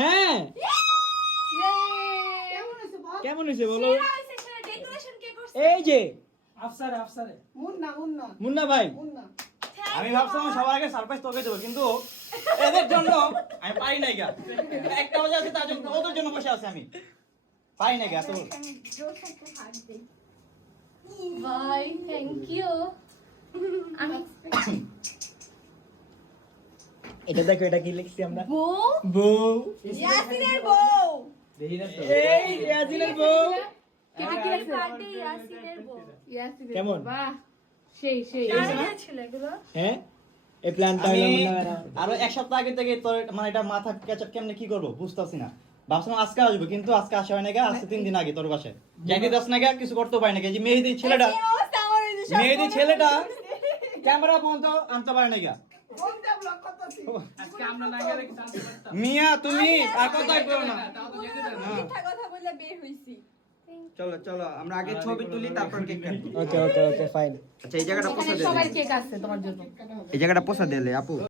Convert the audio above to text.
হ্যাঁ কেমন হয়েছে বল? কেমন হয়েছে বলো সেরা হইছে, সেরা ডেকোরেশন কে করছে? এই যে আফসারে মুন্না মুন্না মুন্না ভাই মুন্না আমি ভাবছিলাম সবার আগে সারপ্রাইজ তোকে দেবো, কিন্তু এদের জন্য আমি পারি নাই গা। একটা বাজে আছে তার জন্য, ওদের জন্য বসে আছি আমি, পারি নাই গা। তো ভাই থ্যাংক ইউ। আমি এটা দেখো, এটা কি লিখছি আমরা? বউ বউ। ইয়াসিনের বউ। দেখি না তো এই ইয়াসিনের বউ। কেটা কি আছে? বার্থডে ইয়াসিনের বউ। ইয়াসিনের কেমন? বাহ সেই সেই কার ছিল এগুলো? হ্যাঁ এই প্ল্যানটা আমি হলো মুন্না ভাইরা। আরো এক সপ্তাহ আগে থেকে তোর মানে এটা মাথা ক্যাচআপ কেমনে কি করবো বুঝতেছি না। ভাবছিলাম আজকে আসবো, কিন্তু আজকে আসা হয় না গা। আজকে 3 দিন আগে তোর বাসায় যাইতে দাস না গা, কিছু করতে পারি না গা। যে মেহেদি ছেলেটা, মেহেদি ছেলেটা ক্যামেরা পর্যন্ত আনতে পারে না গা। ফোন দে ব্লক করতেছি আজকে আমরা না গেলে কি জানতে পারতাম মিয়া তুমি আর কথাই কইও না। তাও তো যেতে দেন না। মিথ্যা কথা বলে বের হইছি। চলো চলো আমরা আগে ছবি তুলি তারপর কেক কাটবো। ওকে ওকে ওকে ফাইন। আচ্ছা এই জায়গাটা পোছা এখানে দিলে, সবার কেক আছে তোমার জন্য। এই জায়গাটা পোছা দিলে আপু।